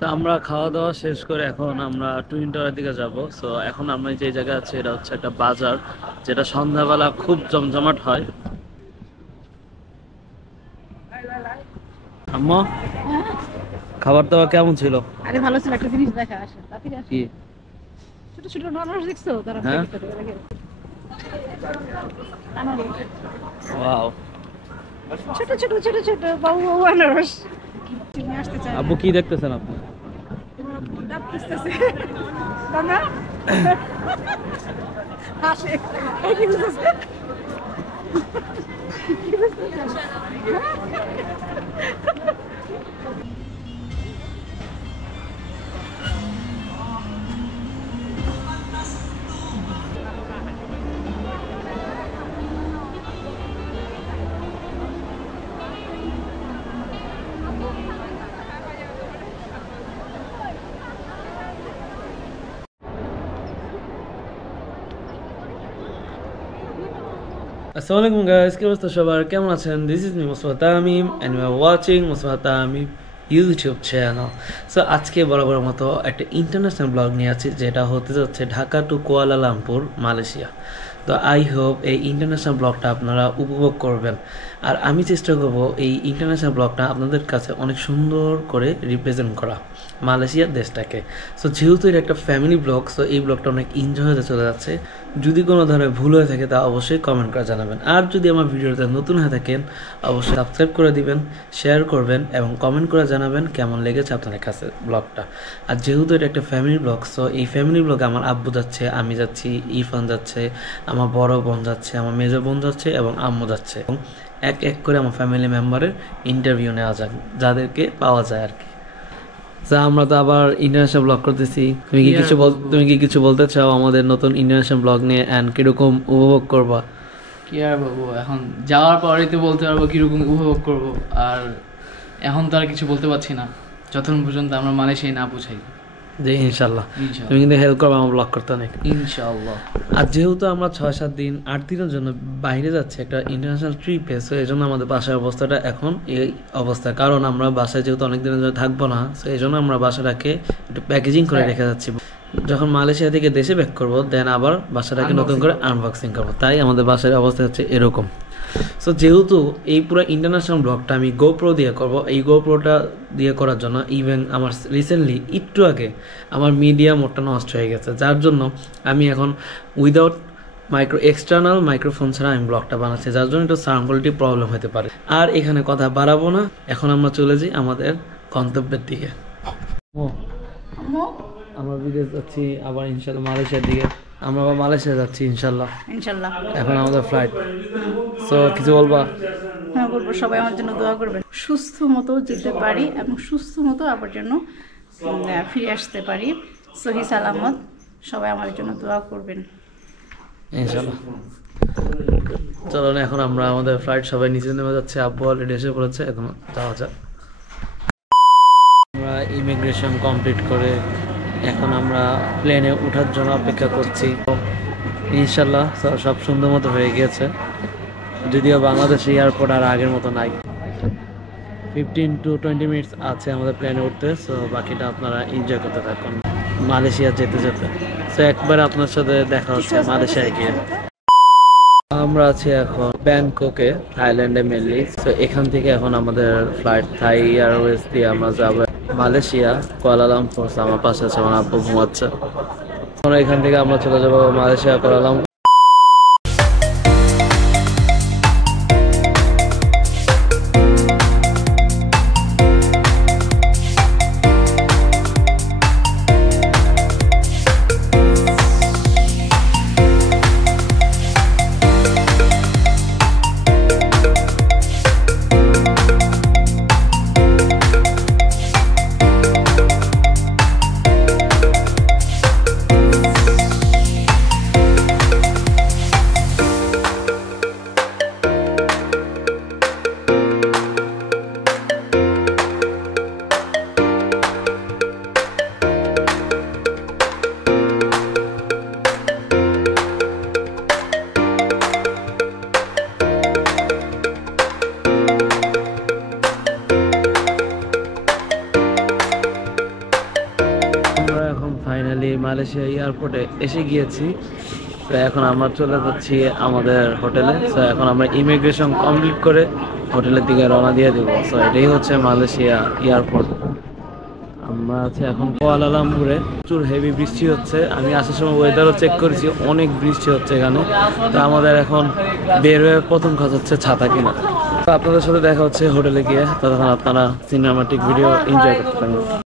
তো আমরা খাওয়া দাওয়া শেষ করে এখন আমরা টুইন টাওয়ারের দিকে যাব। সো এখন আমরা যে জায়গায় আছি এটা হচ্ছে একটা বাজার, যেটা সন্ধ্যাবেলা খুব জমজমাট হয়। আম্মা, খাবার দাবার কেমন ছিল? আরে ভালো ছিল, একটা জিনিস দেখা আসে তাড়াতাড়ি আসে। কি? ছোট ছোট আনারস দেখছো তারা হ্যাঁ, আনারস ওয়াও। ছোট ছোট ছোট ছোট বাবু বাবু আনারস তুমি আসতে চাই আব্বু কি দেখতেছেন আপনি? ডাব খুঁজতেছে না হাসে এই কি বুঝতেছে কি বুঝতেছে আসসালামু আলাইকুম গাইস, কি অবস্থা সবার, কেমন আছেন? This is me Musfat Tamim and you are watching Musfat Tamim YouTube channel. So আজকে বরাবর মতো একটা ইন্টারন্যাশনাল ব্লগ নিয়ে আছি, যেটা হতে যাচ্ছে ঢাকা টু কুয়ালালামপুর, মালয়েশিয়া। তো আই হোপ এই ইন্টারন্যাশনাল ব্লগটা আপনারা উপভোগ করবেন। আর আমি চেষ্টা করব এই ইন্টারন্যাশনাল ব্লগটা আপনাদের কাছে অনেক সুন্দর করে রিপ্রেজেন্ট করা মালয়েশিয়ার দেশটাকে। সো যেহেতু এটা একটা ফ্যামিলি ব্লগ, সো এই ব্লগটা অনেক এনজয় হতে চলে যাচ্ছে। যদি কোনো ধরনের ভুল হয়ে থাকে তা অবশ্যই কমেন্ট করে জানাবেন। আর যদি আমার ভিডিওতে নতুন হয়ে থাকেন অবশ্যই সাবস্ক্রাইব করে দিবেন, শেয়ার করবেন এবং কমেন্ট করে জানাবেন কেমন লেগেছে আপনাদের কাছে ব্লগটা। আর যেহেতু এটা একটা ফ্যামিলি ব্লগ, সো এই ফ্যামিলি ব্লগে আমার আব্বু যাচ্ছে, আমি যাচ্ছি, ইরফান যাচ্ছে, আমার বড় বোন যাচ্ছে, আমার মেজো বোন যাচ্ছে এবং আম্মু যাচ্ছে। এবং এক এক করে আমার ফ্যামিলি মেম্বারের ইন্টারভিউ নেওয়া যাক, যাদেরকে পাওয়া যায় আর কি। যা আমরা তো আবার ইন্টারন্যাশনাল ব্লগ করতেছি। তুমি কি কিছু বলতে চাও আমাদের নতুন ইন্টারন্যাশনাল ব্লগ নিয়ে, এন্ড কিরকম উপভোগ করবা? কি আর বলবো, এখন যাওয়ার পরেই তো বলতে পারবো কিরকম উপভোগ করব। আর এখন তো আর কিছু বলতে পারছি না যতক্ষণ পর্যন্ত আমরা মালয়েশিয়ায় না পৌঁছাই। জি ইনশাল্লাহ। ইনশাআল্লাহ। তুমি কিন্তু হেল্প করবে আমার ব্লগ করতে অনেক। ইনশাআল্লাহ। আর যেহেতু আমরা 6-7 দিন 8 দিনের জন্য বাইরে যাচ্ছি একটা ইন্টারন্যাশনাল ট্রিপে, সো এই জন্য আমাদের বাসার অবস্থাটা এখন এই অবস্থা। কারণ আমরা বাসায় যেহেতু অনেক দিনের জন্য থাকবো না, সো এই জন্য আমরা বাসাটাকে একটু প্যাকেজিং করে রেখে যাচ্ছি। যখন মালয়েশিয়া থেকে দেশে ব্যাক করবো, দেন আবার বাসাটাকে নতুন করে আনবক্সিং করবো। তাই আমাদের বাসার অবস্থা হচ্ছে এরকম। সো যেহেতু এই পুরো ইন্টারন্যাশনাল ব্লগটা আমি গোপ্রো দিয়ে করব, এই গোপ্রোটা দিয়ে করার জন্য ইভেন আমার রিসেন্টলি একটু আগে আমার মিডিয়া মোডটা নষ্ট হয়ে গেছে, যার জন্য আমি এখন উইদাউট এক্সটার্নাল মাইক্রোফোন ছাড়া আমি ব্লগটা বানাচ্ছি, যার জন্য একটু সাউন্ড কোয়ালিটি প্রবলেম হতে পারে। আর এখানে কথা বাড়াবো না, এখন আমরা চলে যাই আমাদের গন্তব্যের দিকে। আমরা বিদেশ যাচ্ছি আবার ইনশাল্লাহ মালয়েশিয়ার দিকে। আমরা আবার মালয়েশিয়া যাচ্ছি ইনশাল্লাহ। ইনশাআল্লাহ। এখন আমাদের ফ্লাইট। সো কিছু বলবা? হ্যাঁ বলবো, সবাই আমার জন্য দোয়া করবেন, সুস্থ মতো যেতে পারি এবং সুস্থ মতো আবার জন্য ফিরে আসতে পারি সহি সালামত। সবাই আমার জন্য দোয়া করবেন ইনশাল্লাহ। চলো না, এখন আমরা আমাদের ফ্লাইট সবাই নিচে নেমে যাচ্ছে, আব্বু অলরেডি এসে পড়েছে, এখন যাওয়া যাক। আমরা ইমিগ্রেশন কমপ্লিট করে এখন আমরা প্লেনে ওঠার জন্য অপেক্ষা করছি। ইনশাল্লাহ সব সুন্দর মতো হয়ে গিয়েছে, যদিও বাংলাদেশ এয়ারপোর্ট আর আগের মতো নাই। 15 to 20 মিনিটস আছে আমাদের প্লেনে উঠতে, সো বাকিটা আপনারা এনজয় করতে থাকুন মালয়েশিয়া যেতে যেতে। সো একবার আপনার সাথে দেখা হচ্ছে মালয়েশিয়ায় গিয়ে। আমরা আছি এখন ব্যাংককে, থাইল্যান্ডে মেনলি। তো এখান থেকে এখন আমাদের ফ্লাইট থাই এয়ারওয়েজ দিয়ে আমরা যাবো মালয়েশিয়া, কুয়ালালামপুর। আমার পাশে আছে আমার আব্বু ঘুমাচ্ছে। এখান থেকে আমরা চলে যাবো মালয়েশিয়া, কুয়ালালামপুর। ফাইনালি মালয়েশিয়া এয়ারপোর্টে এসে গিয়েছি। তো এখন আমরা চলে যাচ্ছি আমাদের হোটেলে। তো এখন আমরা ইমিগ্রেশন কমপ্লিট করে হোটেলের দিকে রওনা দিয়ে দেবো। সো এটাই হচ্ছে মালয়েশিয়া এয়ারপোর্ট। আমরা আছি এখন কুয়ালালামপুরে। প্রচুর হেভি বৃষ্টি হচ্ছে। আমি আসার সময় ওয়েদারও চেক করেছি, অনেক বৃষ্টি হচ্ছে এখানে। তো আমাদের এখন বের হয়ে প্রথম কাজ হচ্ছে ছাতা কিনা। তো আপনাদের সাথে দেখা হচ্ছে হোটেলে গিয়ে, ততক্ষণ আপনারা সিনেমাটিক ভিডিও এনজয় করতে পারেন।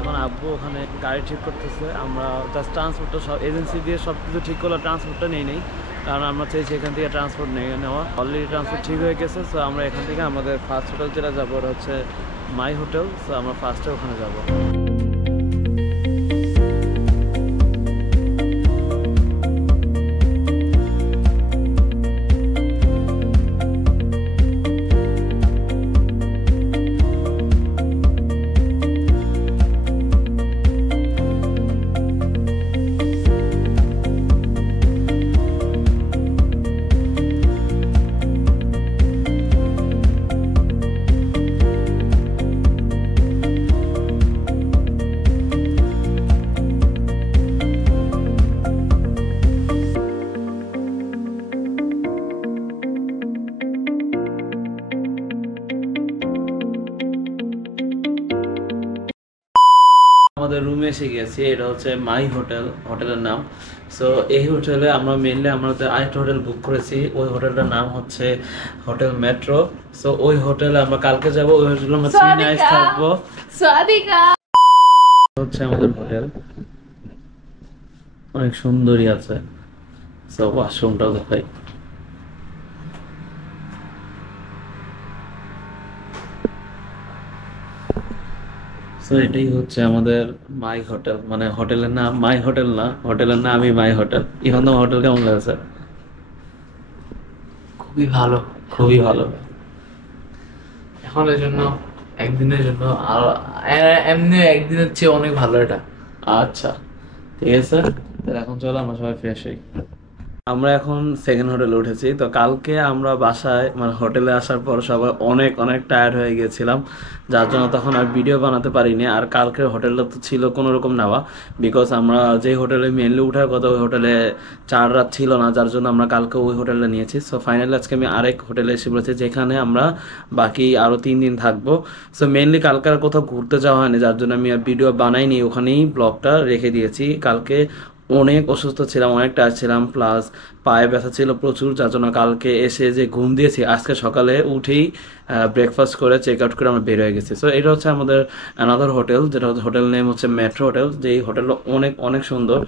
এখন আব্বু ওখানে গাড়ি ঠিক করতেছে। আমরা জাস্ট ট্রান্সপোর্টটা সব এজেন্সি দিয়ে সব কিছু ঠিক করলে ট্রান্সপোর্টটা নেই কারণ আমরা চাইছি এখান থেকে ট্রান্সপোর্ট নেওয়া। অলরেডি ট্রান্সপোর্ট ঠিক হয়ে গেছে। সো আমরা এখান থেকে আমাদের ফার্স্ট হোটেল যেটা যাবো ওটা হচ্ছে মাই হোটেল। সো আমরা ফার্স্টে ওখানে যাবো। আমাদের রুমে এসে গেছি। এটা হচ্ছে মাই হোটেল, হোটেলের নাম। সো এই হোটেলে আমরা মেনলি আমাদের আরেকটা হোটেল বুক করেছি। ওই হোটেলটার নাম হচ্ছে হোটেল মেট্রো। সো ওই হোটেলে আমরা কালকে যাব। ওই হোটেলে আমরা 3 নাইট থাকবো। হচ্ছে আমাদের হোটেল, অনেক সুন্দরই আছে। সো ওয়াশরুমটাও দেখাই। তো এটাই হচ্ছে আমাদের মাই হোটেল, মানে হোটেলের নাম মাই হোটেল না, হোটেলের নামই মাই হোটেল। এখন তো হোটেল কেমন লাগছে? খুবই ভালো, খুবই ভালো। এখন এর জন্য একদিনের জন্য আর এমনি একদিনের চেয়ে অনেক ভালো এটা। আচ্ছা ঠিক আছে, তাহলে এখন চলো আমরা সবাই ফ্রেশ হই। আমরা এখন সেকেন্ড হোটেলে উঠেছি। তো কালকে আমরা বাসায় মানে হোটেলে আসার পর সবাই অনেক অনেক টায়ার্ড হয়ে গেছিলাম, যার জন্য তখন আর ভিডিও বানাতে পারিনি। আর কালকের হোটেলটা তো ছিল কোনো রকম নেওয়া, বিকজ আমরা যে হোটেলে মেনলি উঠার কথা ওই হোটেলে 4 রাত ছিল না, যার জন্য আমরা কালকে ওই হোটেলে নিয়েছি। সো ফাইনালি আজকে আমি আরেক হোটেলে এসে পড়েছি, যেখানে আমরা বাকি আরও 3 দিন থাকবো। সো মেনলি কালকে আর কোথাও ঘুরতে যাওয়া হয়নি, যার জন্য আমি আর ভিডিও বানাইনি, ওখানেই ব্লগটা রেখে দিয়েছি। কালকে অনেক অসুস্থ ছিলাম, অনেক টায়ার্ড ছিলাম, প্লাস পায়ে ব্যথা ছিল প্রচুর, যার জন্য কালকে এসে যে ঘুম দিয়েছি, আজকে সকালে উঠেই ব্রেকফাস্ট করে চেক আউট করে আমরা বের হয়ে গেছি। সো এটা হচ্ছে আমাদের অ্যানাদার হোটেল, যেটা হচ্ছে হোটেল নেম হচ্ছে মেট্রো হোটেল। যে এই হোটেলটা অনেক অনেক সুন্দর।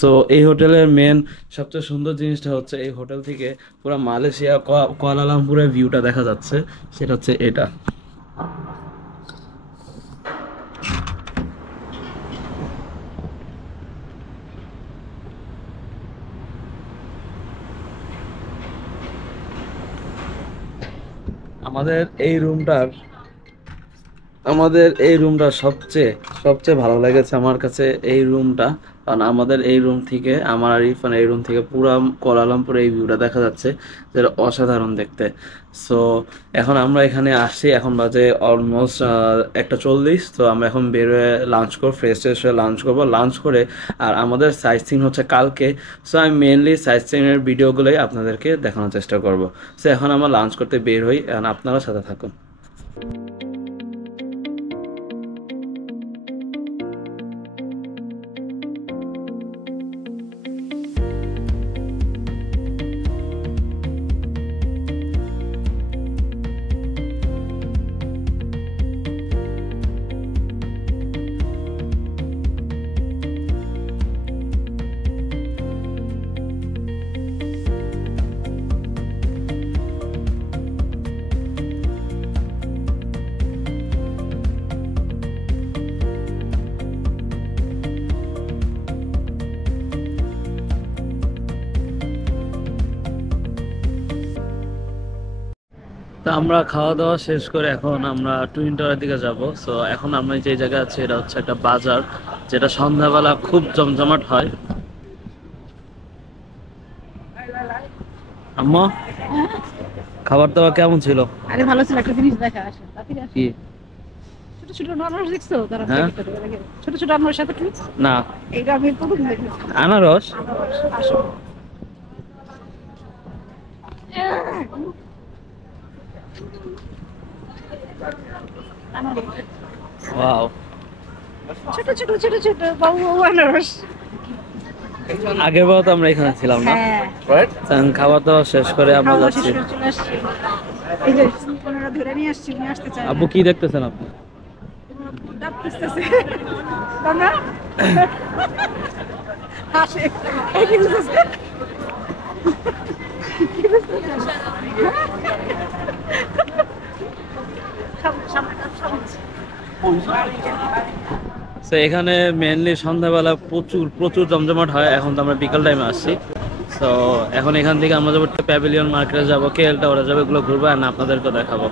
সো এই হোটেলের মেন সবচেয়ে সুন্দর জিনিসটা হচ্ছে এই হোটেল থেকে পুরো মালয়েশিয়া কুয়ালালামপুরের ভিউটা দেখা যাচ্ছে, সেটা হচ্ছে এটা। আমাদের এই রুমটা সবচেয়ে ভালো লেগেছে আমার কাছে এই রুমটা, কারণ আমাদের এই রুম থেকে আমার আর ইরফান এই রুম থেকে পুরো কুয়ালালামপুর এই ভিউটা দেখা যাচ্ছে, যেটা অসাধারণ দেখতে। সো এখন আমরা এখানে আসছি, এখন বাজে অলমোস্ট 1:40। তো আমরা এখন বের হয়ে লাঞ্চ করবো, ফ্রেশ হয়ে লাঞ্চ করবো। লাঞ্চ করে আর আমাদের সাইট সিন হচ্ছে কালকে। সো আমি মেনলি সাইট সিনের ভিডিওগুলোই আপনাদেরকে দেখানোর চেষ্টা করব। সো এখন আমরা লাঞ্চ করতে বের হই, এখন আপনারা সাথে থাকুন। আমরা খাওয়া দাওয়া শেষ করে এখন আমরা টুইন টাওয়ারের দিকে যাব। সো এখন আমরা যে জায়গায় আছি এটা হচ্ছে একটা বাজার, যেটা সন্ধ্যাবেলা খুব জমজমাট হয়। আম্মা, খাবার দাবার কেমন ছিল? আরে ভালো ছিল, একটা জিনিস দেখা আসে তাড়াতাড়ি আসে। কি? ছোট ছোট আনারস দেখছো তারা? হ্যাঁ? ছোট ছোট আনারস সাথে কি? না, এইটা আমি প্রথম দেখি। আনারস। আনারস আসো। আনারস ওয়াও, ছোট ছোট ছোট ছোট বাবু বাবু আনারস। আগের বার তো আমরা এখানে ছিলাম না। হ্যাঁ, তখন খাবার দাওয়া শেষ করে আমরা খাওয়া যাচ্ছি। শেষ করে চলে আসছি। এই যে কোনটা ধরে নিয়ে আসছি, নিয়ে আসতে চাই না। আব্বু কি দেখতেছেন আপনি? ডাব খুঁজতেছে। না হাসে। এই কি খুঁজতেছে? কি খুঁজতেছে? তো এখানে মেনলি সন্ধ্যাবেলা প্রচুর প্রচুর জমজমাট হয়। এখন তো আমরা বিকাল টাইমে আসছি। তো এখন এখান থেকে আমরা যাবো প্যাভিলিয়ন মার্কেটে যাবো, কেএল টাওয়ারে যাবো, এগুলো ঘুরবো আর আপনাদেরকে দেখাবো।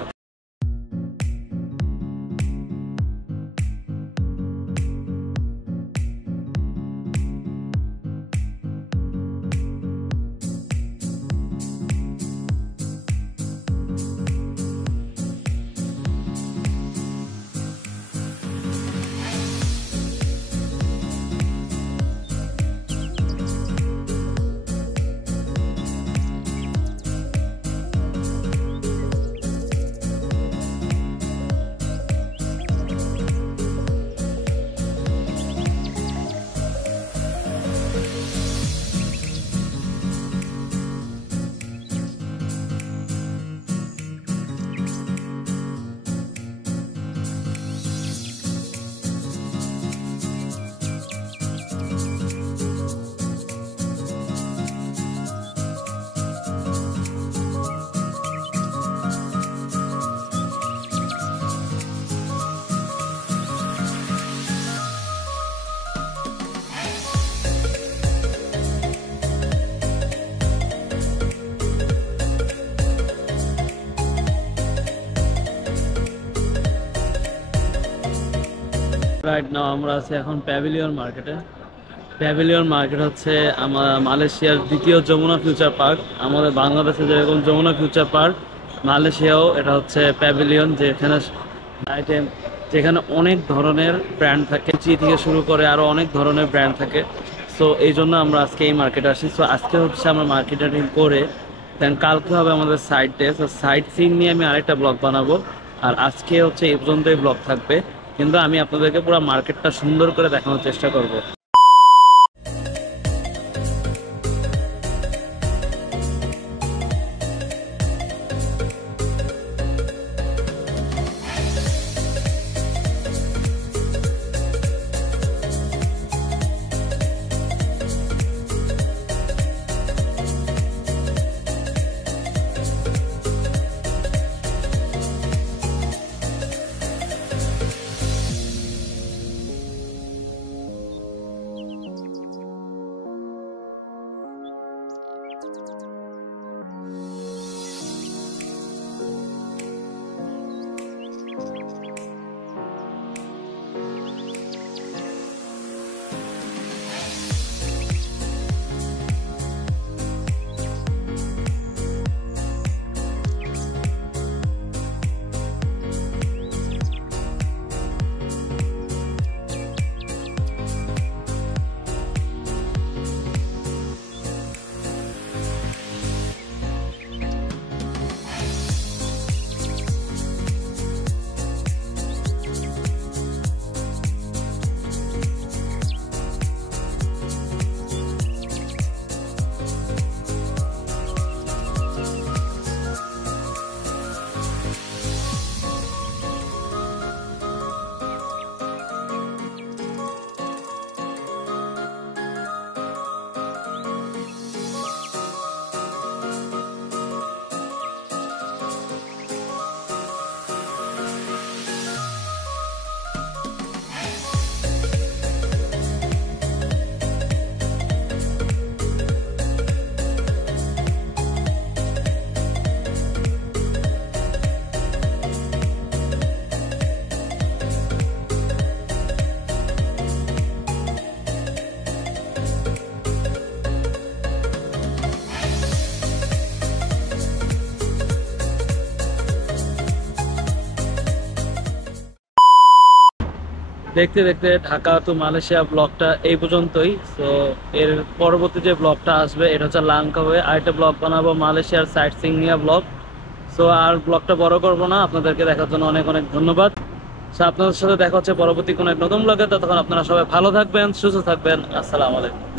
রাইট নাও আমরা আছি এখন প্যাভিলিয়ন মার্কেটে। প্যাভিলিয়ন মার্কেট হচ্ছে মালয়েশিয়ার দ্বিতীয় যমুনা ফিউচার পার্ক। আমাদের বাংলাদেশে যেরকম যমুনা ফিউচার পার্ক, মালয়েশিয়াও এটা হচ্ছে প্যাভিলিয়ন, যেখানে আইটেম, যেখানে অনেক ধরনের ব্র্যান্ড থাকে, চি থেকে শুরু করে আরও অনেক ধরনের ব্র্যান্ড থাকে। সো এই জন্য আমরা আজকে এই মার্কেটে আসি। সো আজকে হচ্ছে আমরা মার্কেটিং করে দেন কালকে হবে আমাদের side day. So sightseeing নিয়ে আমি আরেকটা ব্লগ বানাবো। আর আজকে হচ্ছে এই পর্যন্তই ব্লগ থাকবে, কিন্তু আমি আপনাদেরকে পুরো মার্কেটটা সুন্দর করে দেখানোর চেষ্টা করব। দেখতে দেখতে ঢাকা টু মালয়েশিয়া ব্লগটা এই পর্যন্তই। তো এর পরবর্তী যে ব্লগটা আসবে এটা হচ্ছে লাঙ্কা হয়ে আরেকটা ব্লগ বানাবো মালয়েশিয়ার সাইট সিং নিয়ে ব্লগ। সো আর ব্লগটা বড় করবো না, আপনাদেরকে দেখার জন্য অনেক অনেক ধন্যবাদ। সো আপনাদের সাথে দেখা হচ্ছে পরবর্তী কোনো এক নতুন ব্লগে। ততক্ষণ আপনারা সবাই ভালো থাকবেন, সুস্থ থাকবেন। আসসালামু আলাইকুম।